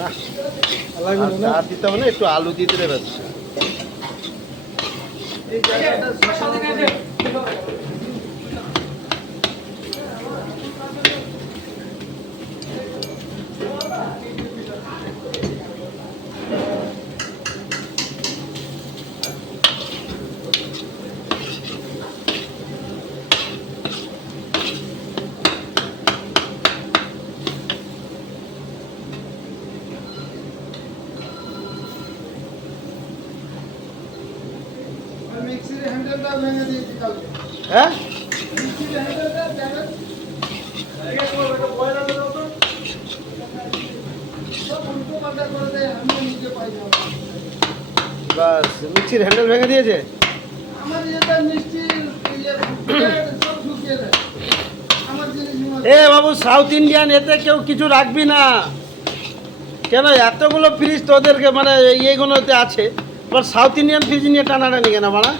না আর দিতে হবে না, একটু আলু দিয়ে দিলে ব্যাস। হ্যাঁ বাস মিক্সির হ্যান্ডেল ভেঙে দিয়েছে। এ বাবু সাউথ ইন্ডিয়ান এতে কেউ কিছু রাখবি না কেন? এতগুলো ফ্রিজ তোদেরকে মানে এইগুলোতে আছে, সাউথ ইন্ডিয়ান ফ্রিজ নিয়ে টানাটানি কেন মারা?